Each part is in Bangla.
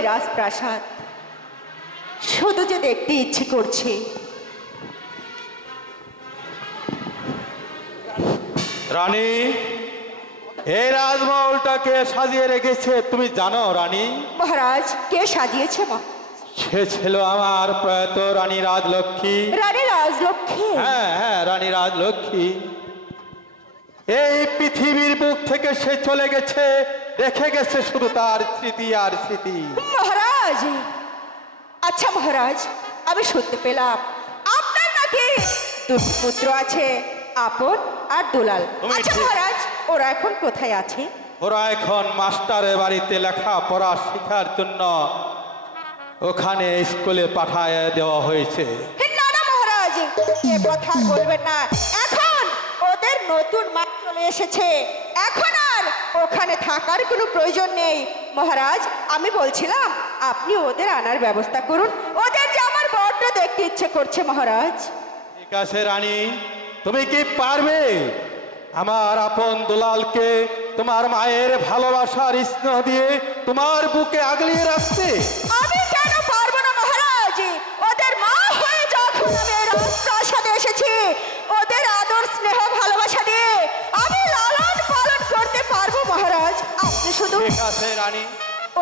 এই রাজপ্রাসাদ শুধু যে দেখতে ইচ্ছে করছে। রানী, এই রাজমহলটাকে সাজিয়ে রেখেছে তুমি জানো রানী? মহারাজ, কে সাজিয়েছে? সে ছিল আমার প্রয়াত রানী রাজলক্ষ্মী। রানী রাজলক্ষ্মী? হ্যাঁ হ্যাঁ, রানী রাজলক্ষ্মী। এই পৃথিবীর বুক থেকে সে চলে গেছে, রেখে গেছে শুধু তার স্মৃতি আর স্মৃতি। মহারাজ, আচ্ছা মহারাজ, আমি শুনতে পেলাম আপনার নাকি দুটি পুত্র আছে, আপন আর দুলাল। আচ্ছা মহারাজ, ওরা এখন কোথায় আছে? ওরা এখন মাস্টারের বাড়িতে লেখাপড়া শেখার জন্য ওখানে স্কুলে পাঠায় দেওয়া হয়েছে। না না মহারাজ, এ কথা বলবেন না। এখন ওদের নতুন মা চলে এসেছে, এখন আর ওখানে থাকার কোনো প্রয়োজন নেই। মহারাজ, আমি বলছিলাম আপনি ওদের আনার ব্যবস্থা করুন, ওদের যে আমার বড্ড দেখতে ইচ্ছে করছে মহারাজ। ঠিক আছে রানী, তুমি কি পারবে আমার আপন দুলালকে তোমার মায়ের ভালোবাসার স্নেহ দিয়ে তোমার বুকে আগলিয়ে রাখতে? আমি কেন পারবো না মহারাজ? ওদের মা হয়ে যখন আমি এই রাজপ্রাসাদে এসেছি, ওদের আদর স্নেহ ভালোবাসা দিয়ে আমি লালন পালন করতে পারবো মহারাজ। আপনি শুধু ঠিক আছে রানী,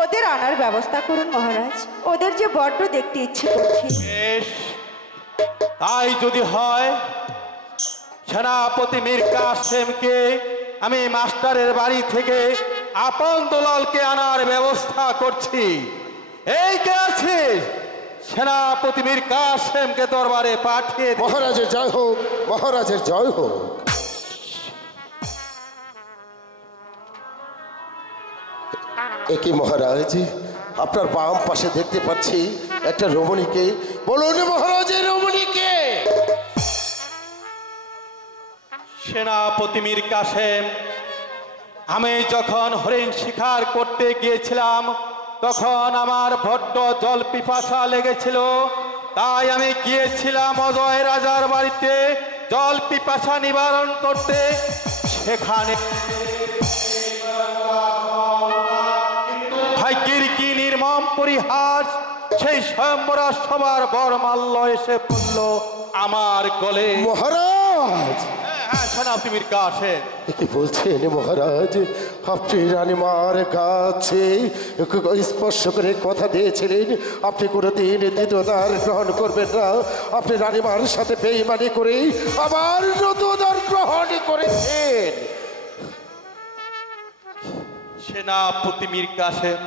ওদের আনার ব্যবস্থা করুন মহারাজ, ওদের যে বড্ড দেখতে ইচ্ছে করছে। বেশ, তাই যদি হয়, সেনাপতি মীর কাসেমকে আমি মাস্টারের বাড়ি থেকে আপন দুলালকে আনার ব্যবস্থা করছি। এই কে আছিস? সেনাপতি মীর কাসেমকে দরবারে পাঠিয়ে দে। মহারাজের জয় হোক, মহারাজের জয় হোক। একই মহারাজ, আপনার বাম পাশে দেখতে পাচ্ছি একটা রমণীকে। বলুন মহারাজের রমণীকে। সেনাপতি মীর কাসেম, আমি যখন হরিণ শিকার করতে গিয়েছিলাম তখন আমার বড্ড জল পিপাসা লেগেছিল, তাই আমি গিয়েছিলাম অজয় রাজার বাড়িতে জল পিপাসা নিবারণ করতে। সেখানে ভাগ্যের কি নির্মম পরিহাস, সেই স্বয়ম্বরা সবার বরমাল্য এসে পড়ল আমার গলে। মহারাজ, হ্যাঁ, সেনাপতি মীর কাসেম, কি বলছেন মহারাজ? আপনি রানীমার কাছে স্পর্শ করে কথা দিয়েছিলেন আপনি কোনোদিন দ্বিতীয়দার গ্রহণ করবেন না। আপনি রানীমার সাথে বেইমানি করে আবার নতুনদার গ্রহণ করেছেন। সেনাপতি মীর কাসেম,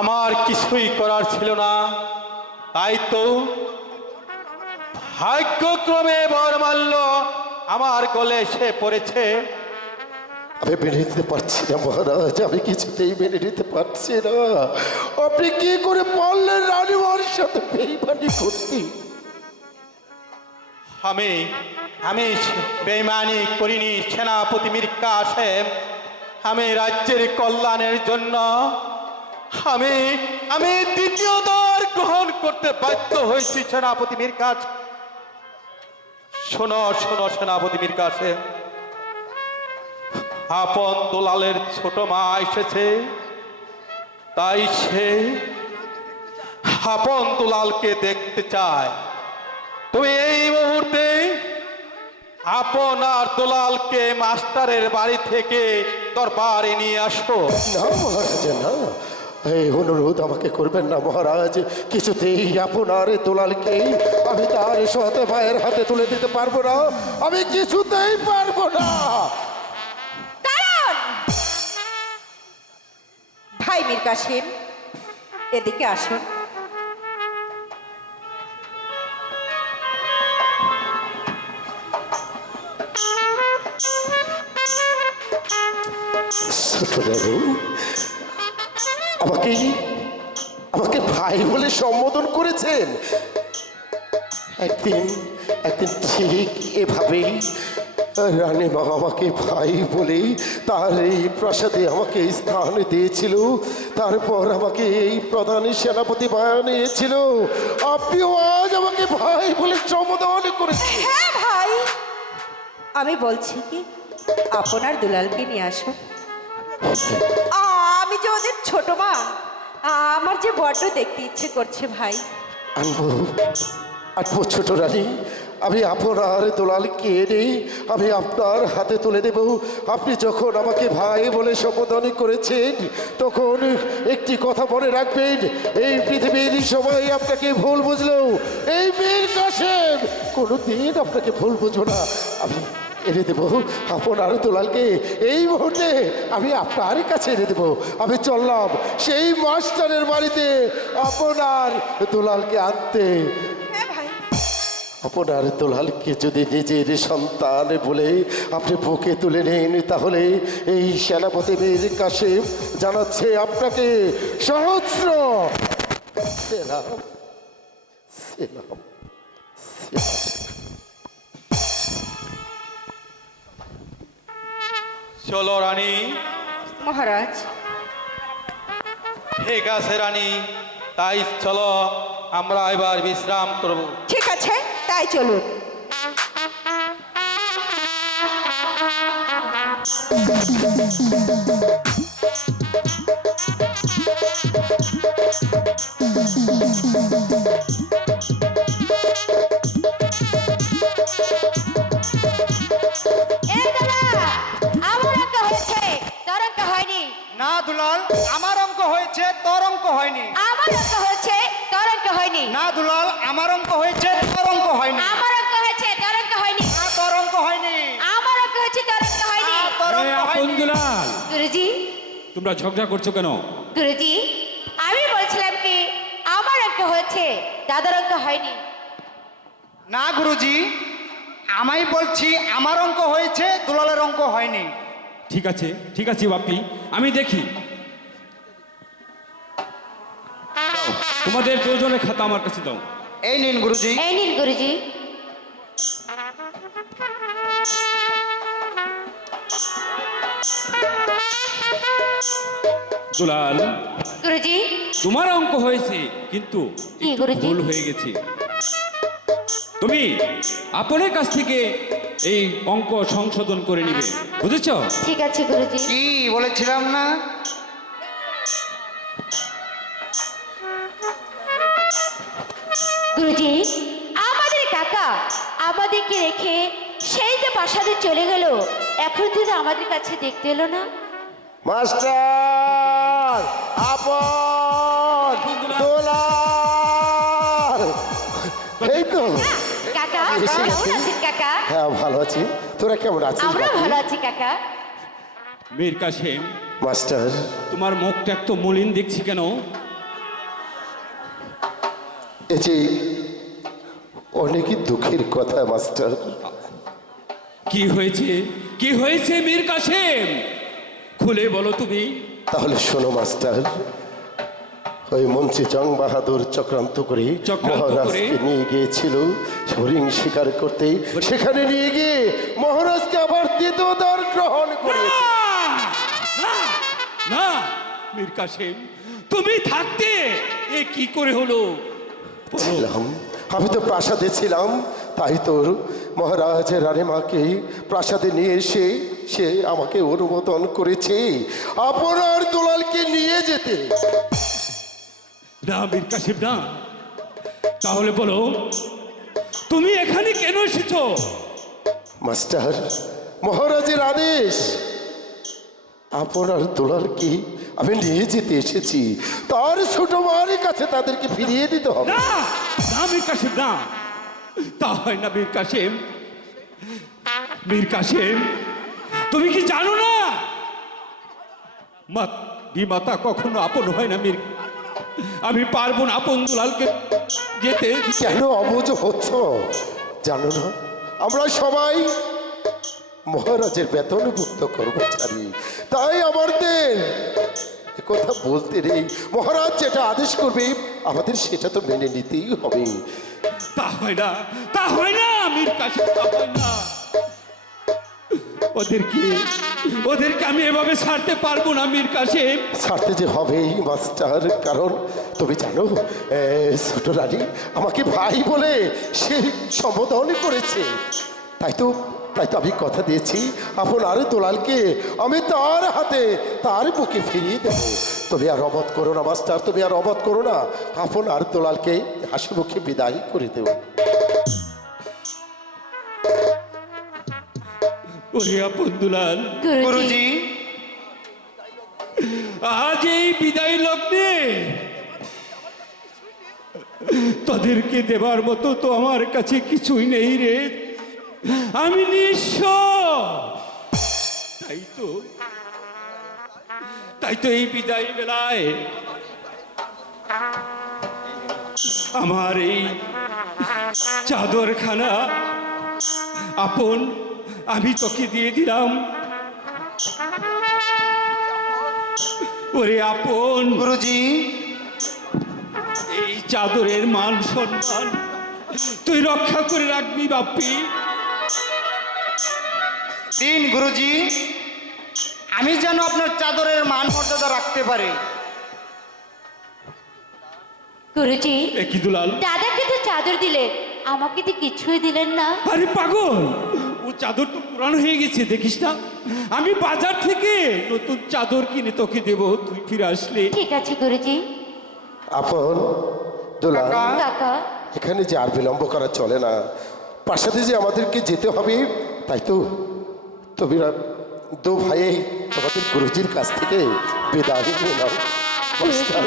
আমার কিছুই করার ছিল না, তাই তো ভাগ্যক্রমে বরমাল্য আমার গলে এসে পড়েছে। আমি মেনে নিতে পারছি না মহারাজ, আমি কিছুতেই মেনে নিতে পারছি না। আপনি কি করে পারলেন রানীমার সাথে বেইমানি করতে? আমি বেইমানি করিনি সেনাপতি মীর কাসেম। আমি রাজ্যের কল্যাণের জন্য আমি দ্বিতীয় দর গ্রহণ করতে বাধ্য হয়েছি সেনাপতি মীর কাসেম। শোনো শোনো সেনাপতি মীর কাসেম, আপন দুলালের ছোট মা এসেছে, তাই সে আপন দুলালকে দেখতে চায়। তুমি এই মুহূর্তে আপনার দুলালকে মাস্টারের বাড়ি থেকে দরবারে নিয়ে আসো। না মহারাজ, না, এই অনুরোধ আমাকে করবেন না মহারাজ। কিছুতেই আপনার দুলালকে আমি তার সৎ ভাইয়ের হাতে তুলে দিতে পারবো না, আমি কিছুতেই পারবো না। ভাই মীর কাসেম, এদিকে আসুন। ছোটবাবু, আমাকে আমাকে ভাই বলে সম্বোধন করেছেন। একদিন ঠিক এভাবেই রানীমা আমাকে ভাই বলে তার এই প্রাসাদে আমাকে স্থান দিয়েছিল, তারপর আমাকে এই প্রধান সেনাপতি বানিয়েছিল। আপনিও আজ আমাকে ভাই বলে সম্বোধন করেছেন। হ্যাঁ ভাই, আমি বলছি কি আপনার দুলালকে নিয়ে আসুন। আমি যে ওদের ছোট মা, আমার যে বড্ড দেখতে ইচ্ছে করছে ভাই। আনবো আনবো ছোট রানী, আমি আপনার দোলালকে এনে আমি আপনার হাতে তুলে দেব। আপনি যখন আমাকে ভাই বলে সম্বোধন করেছেন, তখন একটি কথা মনে রাখবেন, এই পৃথিবীর সবাই আপনাকে ভুল বুঝলো, এই মীর কাসেম কোনোদিন আপনাকে ভুল বুঝবো না। আমি এনে দেব আপনার দোলালকে, এই মুহূর্তে আমি আপনার কাছে এনে দেব। আমি চললাম সেই মাস্টারের বাড়িতে আপনার দোলালকে আনতে। হ্যাঁ ভাই, আপনার দোলালকে যদি নিজের সন্তান বলে আপনি বুকে তুলে নেন, তাহলে এই সেনাপতি মীর কাসেম জানাচ্ছে আপনাকে সহস্র সেলাম সেলাম সেলাম। চলো রানী। মহারাজ। ঠিক আছে রানী, তাই চলো আমরা এবার বিশ্রাম করব। ঠিক আছে, তাই চলুন। এই দাদা, আমার অঙ্ক হয়েছে, তোর অঙ্ক হয়নি। না দুলাল, আমার অঙ্ক হয়েছে, তোর অঙ্ক হয়নি। আমার অঙ্ক হয়েছে, তোর অঙ্ক হয়নি। না দুলাল, আমার অঙ্ক হয়েছে, তোর অঙ্ক হয়নি। আমার অঙ্ক হয়েছে, তোর অঙ্ক হয়নি। না, তোর অঙ্ক হয়নি। আমার অঙ্ক হয়েছে, তোর অঙ্ক হয়নি। না, তোর আরে অঙ্ক আপন হয়নি। দুলাল, গুরুজি, তোমরা ঝগড়া করছো কেন? গুরুজি, আমি বলছিলাম কি আমার অঙ্ক হয়েছে, দাদার অঙ্ক হয়নি। না গুরুজি, আমি বলছি আমার অঙ্ক হয়েছে, দুলালের অঙ্ক হয়নি। ঠিক আছে ঠিক আছে বাপি, আমি দেখি। দাও, তোমাদের দুজনের খাতা আমার কাছে দাও। এই নিন গুরুজি। এই নিন গুরুজি। দুলাল, গুরুজি, তোমার অঙ্ক হয়েছে, কিন্তু কি একটু গুরুজি? ভুল হয়ে গেছে। তুমি আপনার কাছ থেকে এই অঙ্ক সংশোধন করে নিবে, বুঝেছো? ঠিক আছে গুরুজি। কি বলেছিলাম না? গুরুজি, আমাদের কাকা আমাদেরকে রেখে সেই যে প্রাসাদে চলে গেল, এখন তো আমাদের কাছে দেখতে এলো না। মাস্টার আপন দোলাল, এই তো। কাকা, এসে কেমন গেছি। আছেন কাকা? হ্যাঁ ভালো আছি, তোরা কেমন আছিস আমরা বাপি? ভালো আছি কাকা। মীর কাসেম, মাস্টার তোমার মুখটা একটু মলিন দেখছি কেন? এই যে অনেকই দুঃখের কথা মাস্টার। কি হয়েছে, কি হয়েছে মীর কাসেম? খুলে বলো তুমি। তাহলে শোনো মাস্টার, ওই মঞ্চে জং বাহাদুর চক্রান্ত করে চক্রান্ত করে? মহারাজকে নিয়ে গিয়েছিল হরিণ শিকার করতে, সেখানে নিয়ে গিয়ে মহারাজকে আবার দ্বিতীয়বার গ্রহণ করেছে। না, না মীর কাসেম, তুমি থাকতে এ কি করে হলো? বলো। ছিলাম, আমি তো প্রাসাদে ছিলাম, তাই তোর মহারাজ রানীমাকে প্রাসাদে নিয়ে এসে সে আমাকে অনুমোদন করেছে আপনার দুলালকে নিয়ে যেতে। না মীর কাসেম, না। তাহলে বলো, তুমি এখানে কেন এসেছো? মাস্টার, মহারাজের আদেশ, আপনার দুলালকে আমি নিয়ে যেতে এসেছি, তার ছোট মায়ের কাছে তাদেরকে ফিরিয়ে দিতে হবে। না, না মীর কাসেম, না, তা হয় না মীর কাসেম। মীর কাসেম, তুমি কি জানো না বিমাতা কখনো আপন হয় না মীর। আমি পারবো না আপন দুলালকে যেতে দিতে। কেন অবুঝ হচ্ছ জানো না, আমরা সবাই মহারাজের বেতনভুক্ত কর্মচারী, তাই আমাদের কথা বলতে নেই। মহারাজ যেটা আদেশ করবে আমাদের সেটা তো মেনে নিতেই হবে। তা হয় না, তা হয় না মীর কাসেম, তা হয় না। ওদেরকে আমি এভাবে ছাড়তে পারবো না মীর কাসেম। ছাড়তে যে হবেই মাস্টার, কারণ তুমি জানো ছোট রানী আমাকে ভাই বলে সে সম্বোধন করেছে, তাই তো তাই তো আমি কথা দিয়েছি আপনার দুলালকে আমি তার হাতে তার বুকে ফিরিয়ে দেব। তুমি আর অবধ করো না মাস্টার, তুমি আর অবধ করো না, আপনার দুলালকে হাসি মুখে বিদায় করে দেব। ওরে আপন দুলাল, গুরুজি আজ এই বিদায় লগ্নে তাদেরকে দেবার মতো তো আমার কাছে কিছুই নেই রে, আমি নিঃস্ব। তাই তো এই বিদায় বেলায় আমার এই চাদরখানা আপন আমি তোকে দিয়ে দিলাম। ওরে আপন, গুরুজি এই চাদরের মান সম্মান তুই রক্ষা করে রাখবি বাপ্পি। দিন গুরুজি, আমি যেন আপনার চাদরের মান মর্যাদা রাখতে পারি। গুরুজি, এ কি দুলাল, দাদাকে তো চাদর দিলেন, আমাকে তো কিছুই দিলেন না। আরে পাগল, ও চাদর তো পুরানো হয়ে গেছে দেখিস না, আমি বাজার থেকে নতুন চাদর কিনে তোকে দেব তুই ফিরে আসলে। ঠিক আছে গুরুজি। আপন দুলাল, কাকা, এখানে যে আর বিলম্ব করা চলে না, প্রাসাদে যে আমাদেরকে যেতে হবে, তাই তো তুমি দু ভাই তোমাদের গুরুজির কাছ থেকে বিদায় নিয়ে নাও। মাস্টার,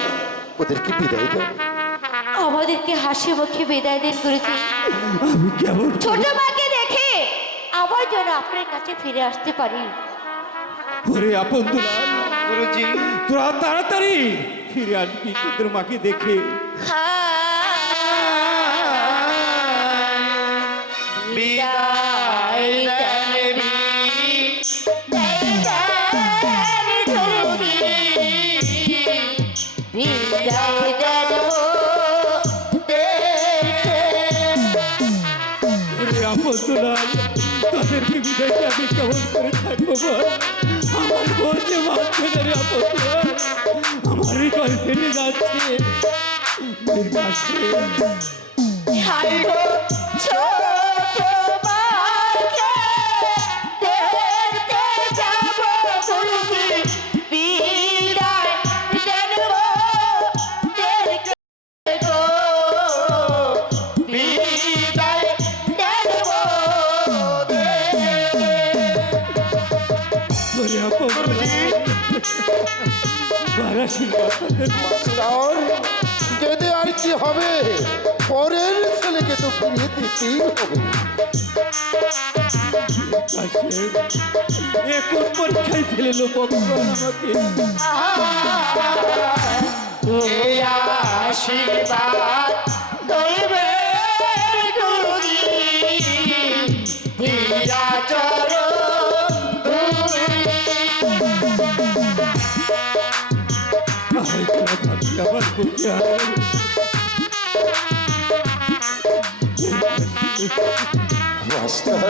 ওদেরকে বিদায় দাও। আমাদেরকে হাসি মুখে বিদায় দিন গুরুজি। আমি কেমন ছোট মাকে দেখে আবার যেন আপনার কাছে ফিরে আসতে পারি। ওরে আপন দুলাল, গুরুজি তোরা তাড়াতাড়ি ফিরে আসবি তোদের মাকে দেখে। বিদায় দেন ওরে আপন দুলাল, তাদেরকে বিদায় দিয়ে আমি কেমন করে থাকবো বল? আমার বলতে মানছে না রে আপন দুলাল, আমার হৃদয় ফেটে যাচ্ছে। বীর কাশেম, ওরে আপন দুলাল, বারাশীর্বাদ তাদের মাস্টার, কেঁদে আর কি হবে? পরের ছেলেকে তো ফিরিয়ে দিতেই হবে। কাশেম, এ কোন পরীক্ষায় ফেলেলো ভগবান আমাকে? আশীর্বাদ দইবে গুরুজি দিয়া চরণ আয় তোরা ভাবি আমার বুকে আয়। মাস্টার,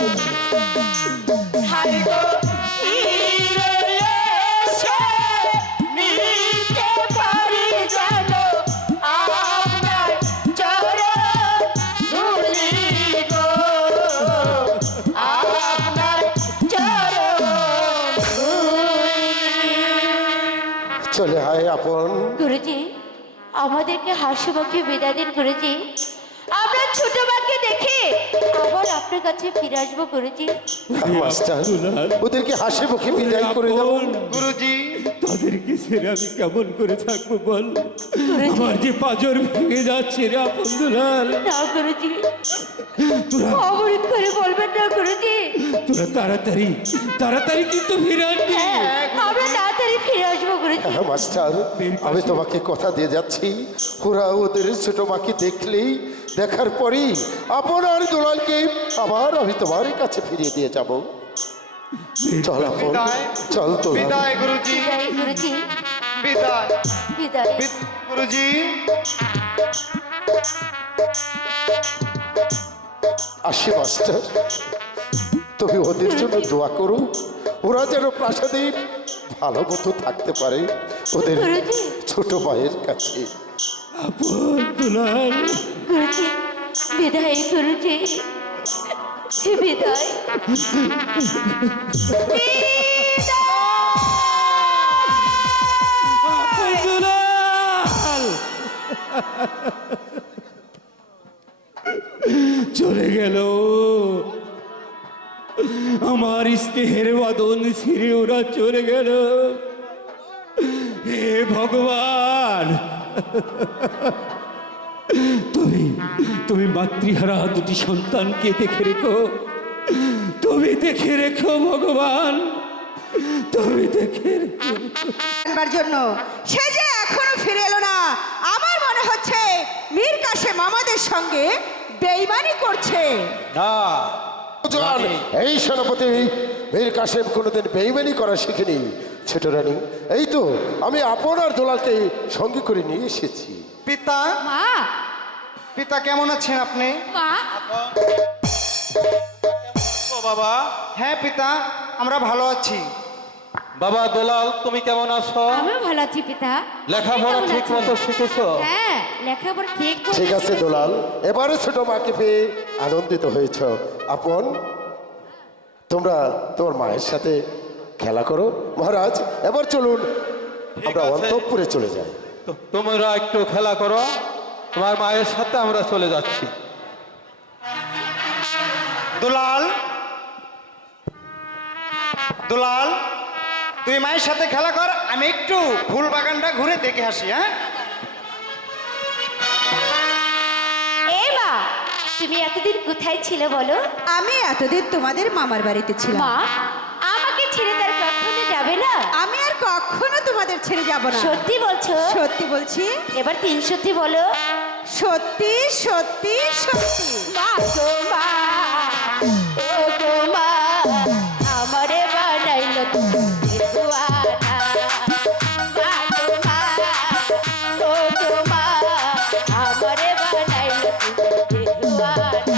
চলে আয় আপন। গুরুজি, আমাদেরকে হাসি মুখে বিদায় দিন গুরুজি। আমরা ছোট মাকে দেখে আবার আপনার কাছে ফিরে আসবো গুরুজি। মাস্টার, ওদেরকে হাসি মুখে বিদায় করে দাও। আপন, গুরুজি তাদেরকে ছেড়ে আমি কেমন করে থাকবো বল? আমার যে পাঁজর ভেঙে যাচ্ছে রে আপন দুলাল। না গুরুজি, তোরা অমৃত করে বলবেন না গুরুজি। তোরা তাড়াতাড়ি তাড়াতাড়ি কিন্তু ফিরে আসবি। আমরা তাড়াতাড়ি ফিরে আসবো গুরুজি। হ্যাঁ মাস্টার, আমি তোমাকে কথা দিয়ে যাচ্ছি, ওরা ওদের ছোট মাকে দেখলেই দেখার পরেই আপনার দুলালকে আবার আমি তোমার কাছে ফিরিয়ে দিয়ে যাব। চল আপন, বিদায়। চল তো। বিদায় গুরুজি, বিদায় গুরুজি, বিদায় বিদায়। গুরুজি। আসি মাস্টার, তুমি ওদের জন্য দোয়া করো, ওরা যেন প্রাসাদে ভালো মতো থাকতে পারে ওদের গুরুজি। ছোট ভাইয়ের কাছে। আপন দুলাল, গুরুজি, বিদায় গুরুজি। বিদায়। দুলাল চলে গেল আমার স্নেহের বাদন ছিঁড়ে ওরা চলে গেল। হে ভগবান, তুমি তুমি মাতৃহারা দুটি সন্তানকে দেখে রেখো, তুমি দেখে রেখো ভগবান, তুমি দেখে রেখো। আনবার জন্য সে যে এখনো ফিরে এলো না। আমার মনে হচ্ছে মীর কাসেম আমাদের সঙ্গে বেইমানি করছে। না জোয়ান, এই সেনাপতি মীর কাসেম কোনোদিন বেইমানি করা শিখিনি। ছোট রানী, এই তো আমি আপনার দোলালকে সঙ্গে করে নিয়ে এসেছি। পিতা, মা, পিতা কেমন আছেন আপনি? মা, ও বাবা, হ্যাঁ পিতা, আমরা ভালো আছি। বাবা দোলাল তুমি কেমন আছো? আমিও ভালো আছি পিতা। লেখাপড়া আপনি কেমন ঠিক আছেন? মতো শিখেছো? হ্যাঁ, লেখাপড়া ঠিক মতো ঠিক আছে শিখেছি। দোলাল, এবারে ছোট মাকে পেয়ে আনন্দিত হয়েছ। আপন, তোমরা তোমার মায়ের সাথে খেলা করো। মহারাজ, এবার চলুন আমরা আছে। অন্তঃপুরে চলে যাই। তোমরা একটু খেলা করো, তোমার মায়ের সাথে আমরা চলে যাচ্ছি। দুলাল, দুলাল, তুই মায়ের সাথে খেলা কর, আমি একটু ফুল বাগানটা ঘুরে দেখে আসি। হ্যাঁ, এই মা, তুমি এতদিন কোথায় ছিলে বলো? আমি এতদিন তোমাদের মামার বাড়িতে ছিলাম। মা, আমাকে ছেড়ে তার কখনো যাবে না? আমি আর কখনো তোমাদের ছেড়ে যাব না। সত্যি বলছো? সত্যি বলছি। এবার 3 সত্যি বলো। সত্যি সত্যি সত্যি। মা গো মা, ও গো মা, আমারে বানাইলো তুমি দেওয়ানা। মা গো মা, ও গো মা, আমারে বানাইলো তুমি দেওয়ানা।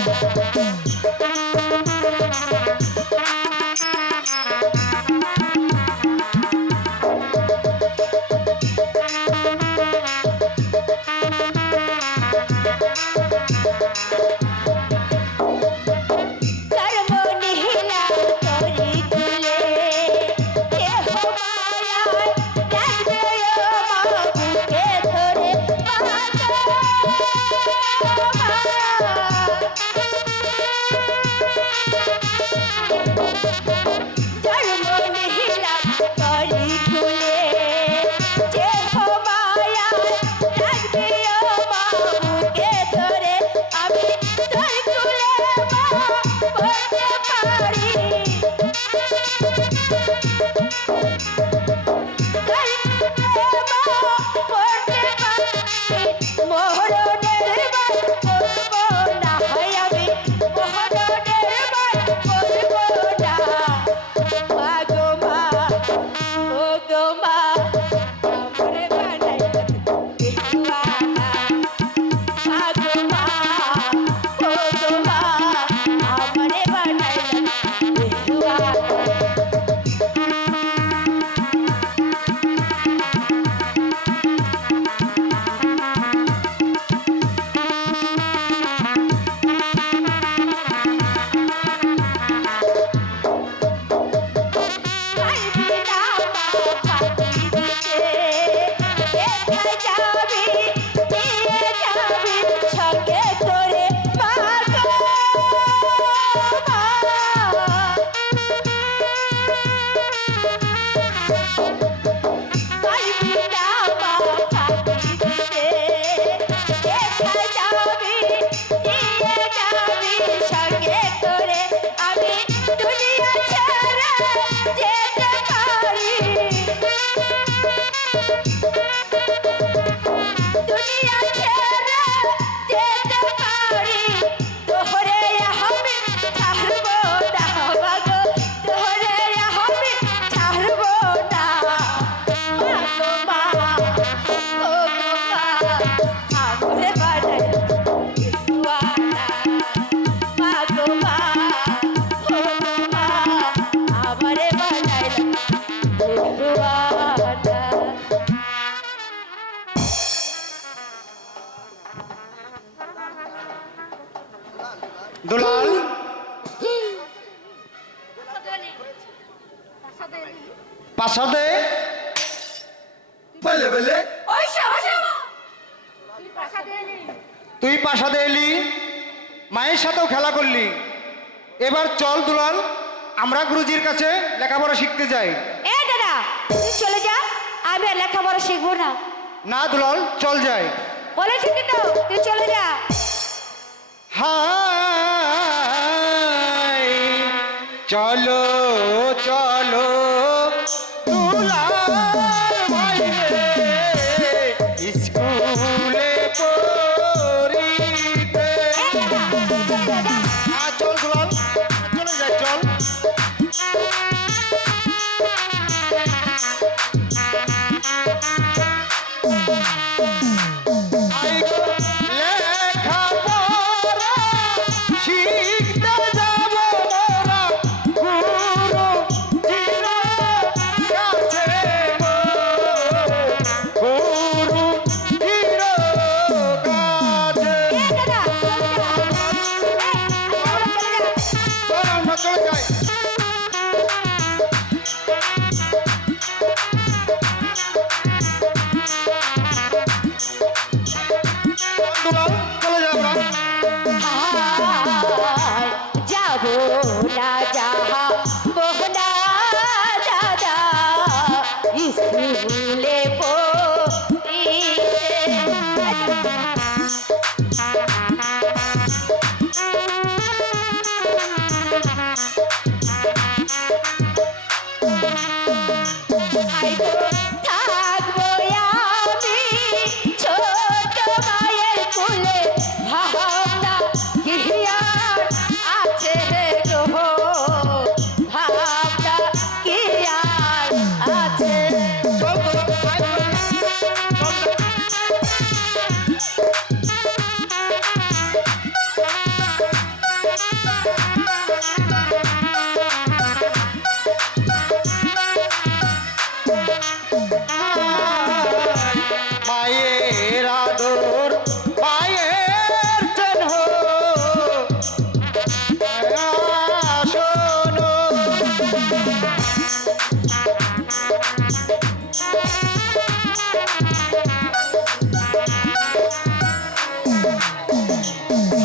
দুলাল, প্রাসাদে তুই প্রাসাদে এলি, মায়ের সাথেও খেলা করলি। এবার চল দুলাল, আমরা গুরুজির কাছে লেখাপড়া শিখতে যাই। এ দাদা, তুই চলে যা, আমি আর লেখাপড়া শিখবো না। না দুলাল, চল যাই। বলেছি তো, তুই চলে যা। হাই চলো চলো দুলাল ভাই রে, স্কুলে পড়িতে। চল দুলাল, চলে যাই, চল। লেখাপড়া শিখতে যাব মোরা গুরুজির কাছে গো, গুরুজির কাছে। চল আমরা চলে যাই। দুলাল, চলে যাই আমরা। যাবো না যাহা বহনা দাদা, স্কুলে থাকবো আমি ছোট মায়ের কুলে, ভাবনা কি আর আছে গো, ভাবনা কি আর আছে। চল দুলাল, আয় দুলাল, চল। মায়ের আদর, মায়ের চেন্হ, শোনো।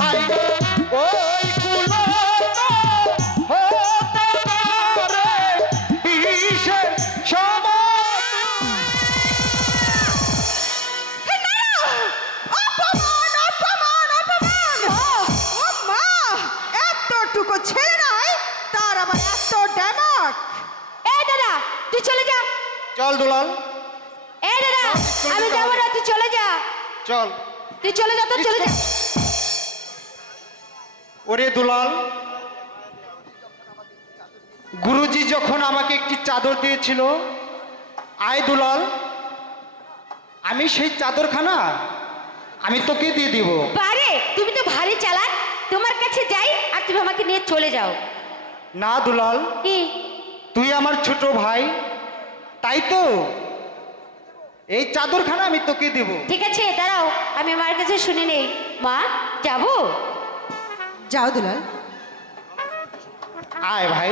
হাই গো, ওই কুলো হতে পারে বিষের সমান। অপমান অপমান অপমান! ও মা, এতটুকু ছেলে নয়, তার আবার এত ড্যামাক! এ দাদা, তুই চলে যা। চল দুলাল, এ দাদা, আমি যাবো না, তুই চলে যা। চল। তুই চলে যা, তো চলে যা। ওরে দুলাল, গুরুজি যখন আমাকে একটি চাদর দিয়েছিল, আয় দুলাল, আমি সেই চাদরখানা আমি তোকে দিয়ে দিব। বারে, তুমি তো ভারী চালাক, তোমার কাছে যাই আর তুমি আমাকে নিয়ে চলে যাও। না দুলাল, কি? তুই আমার ছোট ভাই, তাই তো এই চাদরখানা আমি তোকে দেব। ঠিক আছে, দাঁড়াও, আমি আমার কাছে শুনে নেই। মা, যাবো? যাও দুলাল। আয় ভাই,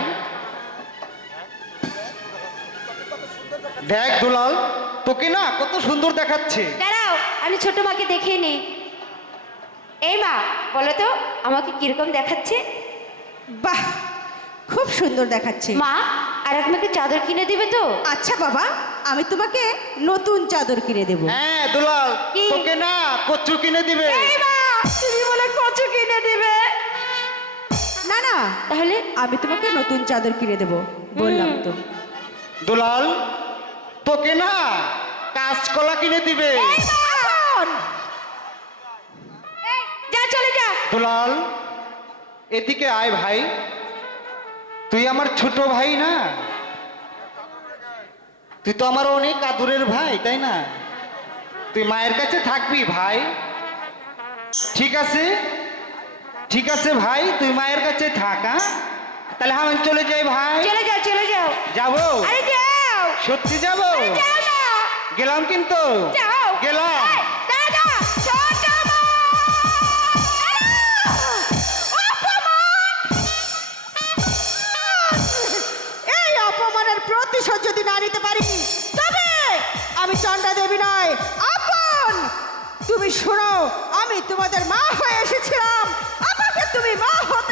দেখ দুলাল, তোকে না কত সুন্দর দেখাচ্ছে। দাঁড়াও, আমি ছোট মাকে দেখে নিই। এই মা, বলো তো আমাকে কিরকম দেখাচ্ছে? বাহ, খুব সুন্দর দেখাচ্ছে। মা, আর আমাকে চাদর কিনে দিবে তো? আচ্ছা বাবা, আমি তোমাকে নতুন চাদর কিনে দেব। হ্যাঁ দুলাল, কি? তোকে না কচু কিনে দিবে। এই মা, তুমি বলে কচু কিনে দিবে? না না, তাহলে আমি তোমাকে নতুন চাদর কিনে দেব, বললাম তো। দুলাল, তোকে না কাঁচকলা কিনে দিবে। যা, চলে যা। দুলাল, এদিকে আয় ভাই, তুই আমার ছোট ভাই না? তুই তো আমার অনেক আদরের ভাই, তাই না? তুই মায়ের কাছে থাকবি ভাই, ঠিক আছে? ঠিক আছে ভাই, তুই মায়ের কাছে থাক। হ্যাঁ, তাহলে আমি চলে যাই ভাই। চলে যাও, চলে যাও। যাবো? আরে যাও। সত্যি যাবো? আরে যাও না। গেলাম কিন্তু। যাও। গেলাম। এই, দাদা, ছোট মা! এই অপমানের প্রতিশোধ যদি না নিতে আমি চন্ডা দেবী নয় আপন। তুমি শোনো, আমি তোমাদের মা হয়ে এসেছিলাম, আমাকে তুমি মা হতে